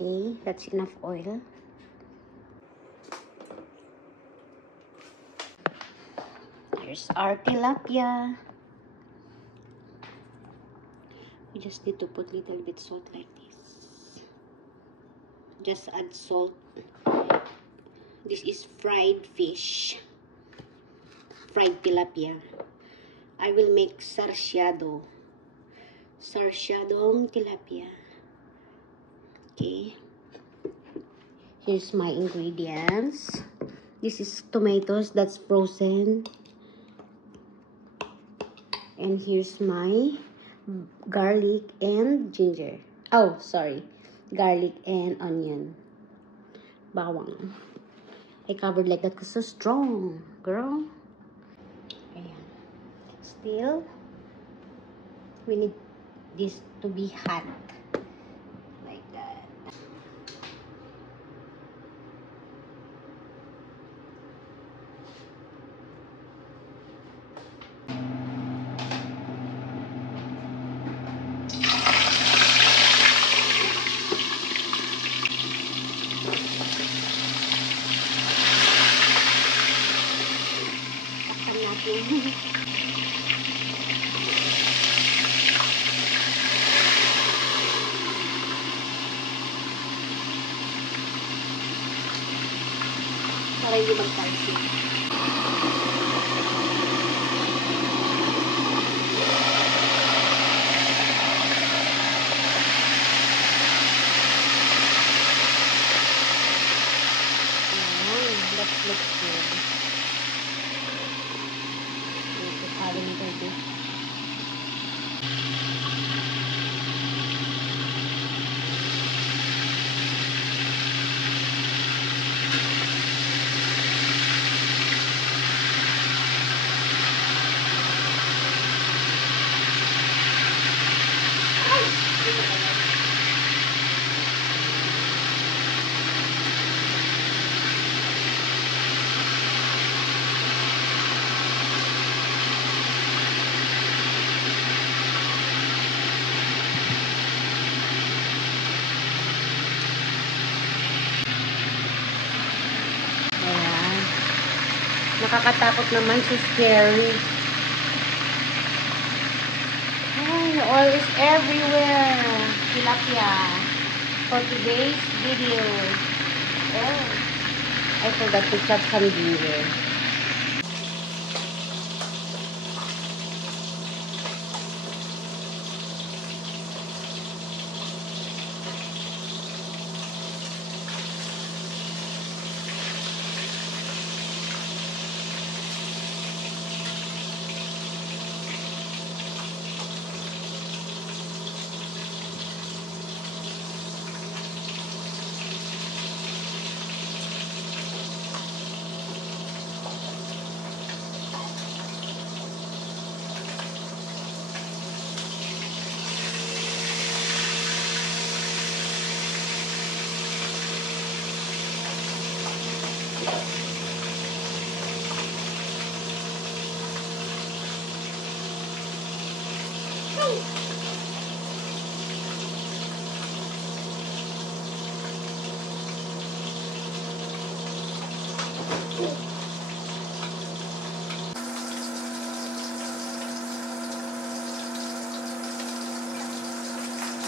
Okay, that's enough oil. Here's our tilapia. We just need to put little bit salt like this. Just add salt. This is fried fish. Fried tilapia. I will make sarsyado. Sarsyadong tilapia. Okay. Here's my ingredients. This is tomatoes that's frozen. And here's my garlic and ginger. Oh, sorry. Garlic and onion. Bawang. I covered like that because so strong, girl. Ayan. Still, we need this to be hot. Like that. Takpan natin. Para hindi magtalsik. That looks good. Just add a little bit. Nakakatakot naman, so scary. Ay, oil is everywhere. Tilapia. For today's video. Oh, I forgot to chop some ginger.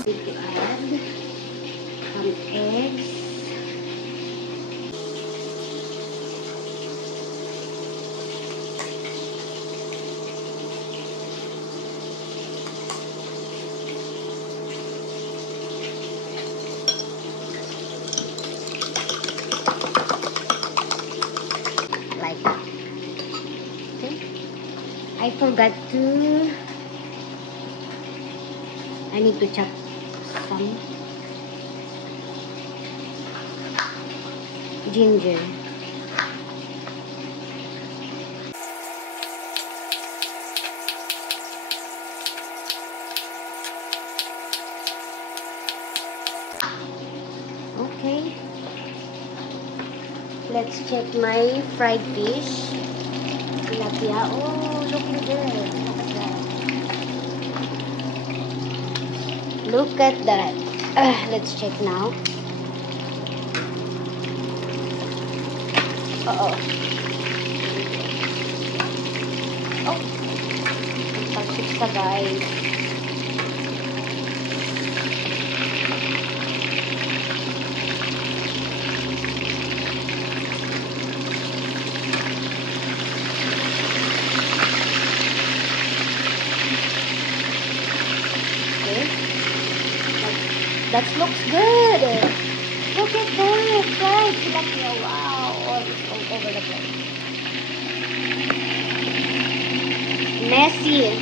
We can add some eggs. Like that. Okay. I forgot to. I need to chop some ginger. Okay. Let's check my fried fish. Tilapia. Oh, look at that. Look at that. Let's check now. Oo. Oh. Ang talsik sa guys. That looks good. Look at that. Fried tilapia. Wow. Oh, it's all over the place. Messy.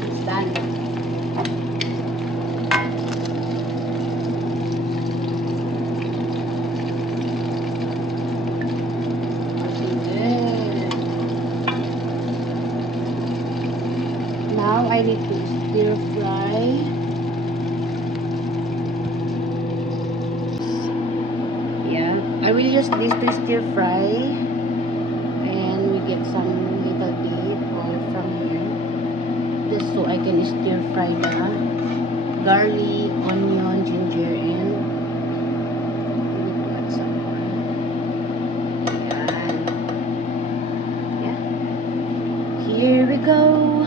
It's done. Now I need to stir fry. I will use this to stir fry, and we get some little bit oil from here, just so I can stir fry the garlic, onion, ginger, and we need to add some oil. Yeah. Here we go.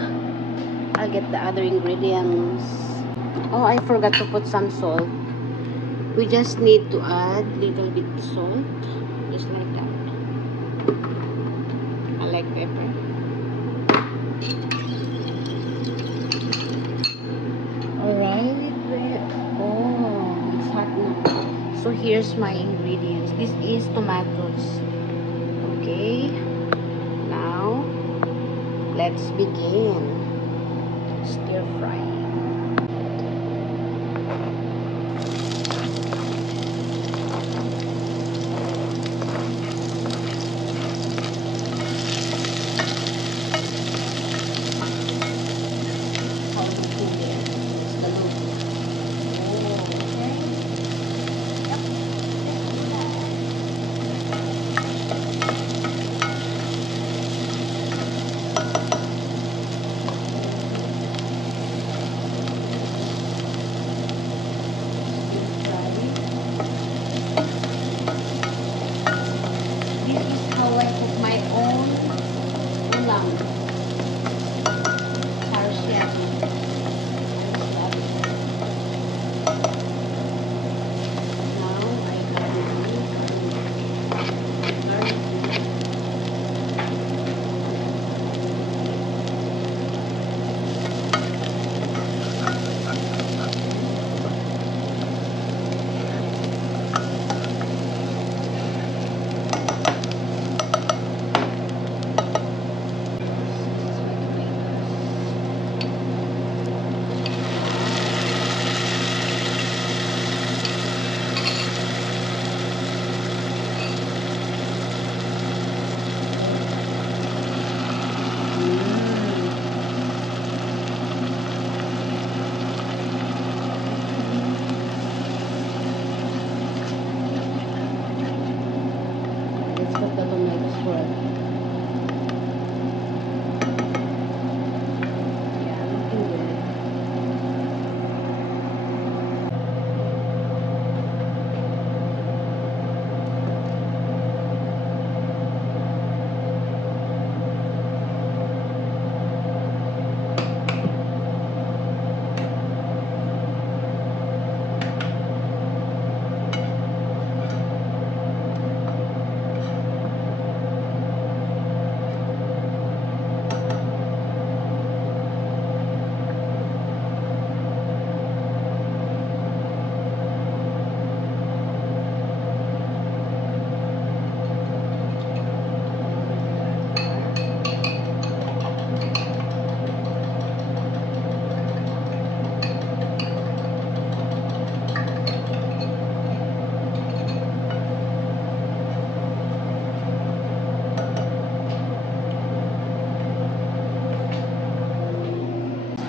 I'll get the other ingredients. Oh, I forgot to put some salt. We just need to add little bit salt, just like that. I like pepper. Alright, oh, it's hot now. So here's my ingredients. This is tomatoes. Okay, now let's begin stir frying.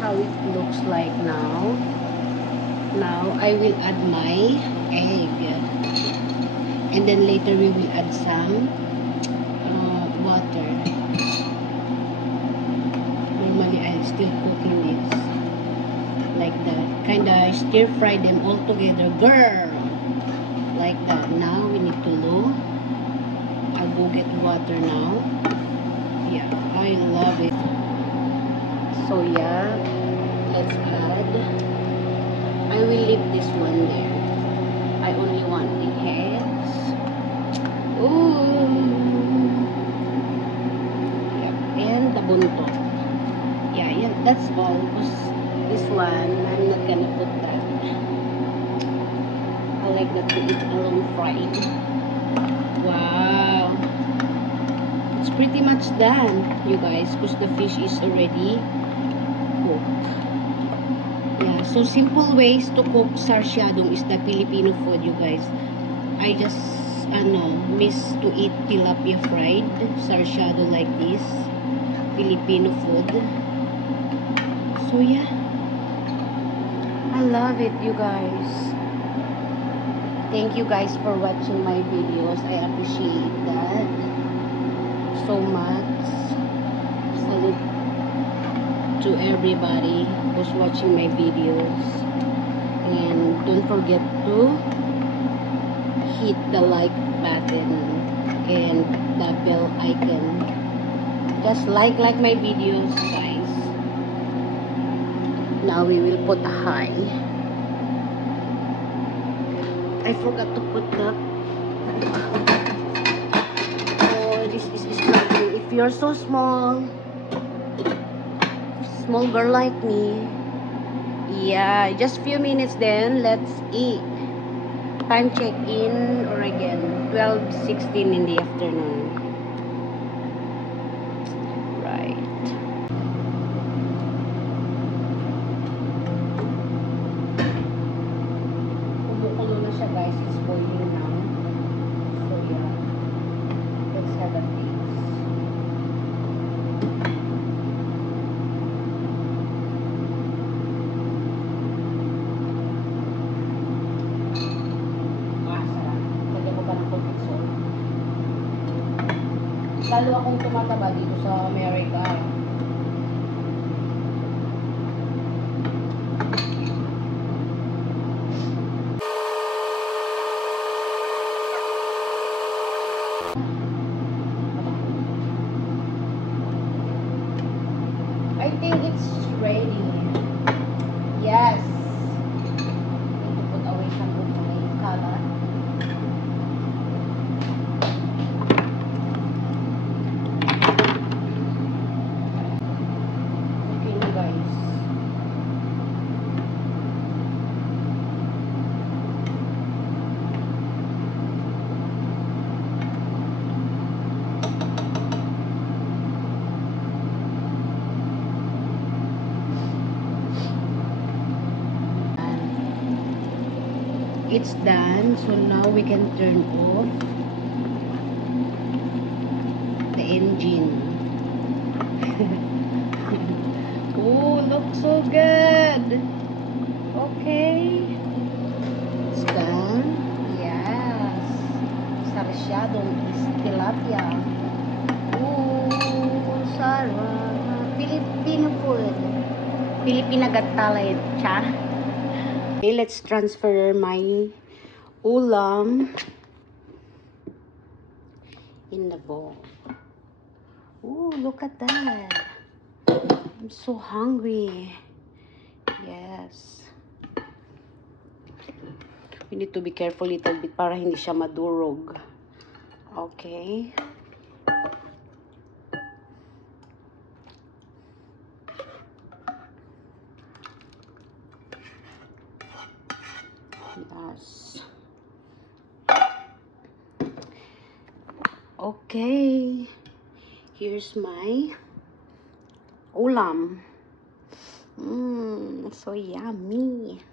How it looks like now. Now I will add my egg, and then later we will add some water. Normally I'm still cooking this like that, kinda stir fry them all together, girl, like that. Now we need to low add water now. Yeah, I love it. So yeah, let's add. I will leave this one there. I only want the heads. Ooh. Yep, and the buntot. Yeah, that's all. Because this one, I'm not gonna put that. I like that to eat alone fried. Wow. It's pretty much done, you guys, because the fish is already cooked. Yeah, so simple ways to cook sarsyadong is the Filipino food, you guys. I just, miss to eat tilapia fried sarsyado like this. Filipino food. So yeah. I love it, you guys. Thank you guys for watching my videos. I appreciate that so much. Salute to everybody who's watching my videos. And don't forget to hit the like button and the bell icon. Just like my videos, guys. Now we will put a high. I forgot to put that. Oh, this is struggling. If you're so small girl like me, yeah, just few minutes then let's eat. Time check in or again 12:16 in the afternoon. Right. Kumukulo na siya, guys. It's boiling now. So yeah, let's have a taste. Lalo akong tumataba dito sa Amerika. I think it's ready. Yes. Need to put away some of my color. It's done, so now we can turn off the engine. Oh, looks so good. Okay, it's done. Yes, sarsyadong is tilapia. Oh, sarap. Filipino food. Filipina got talent, cha. Okay, let's transfer my ulam in the bowl. Oh, look at that. I'm so hungry. Yes. We need to be careful a little bit para hindi siya madurog. Okay. Yes. Okay. Here's my ulam. So yummy.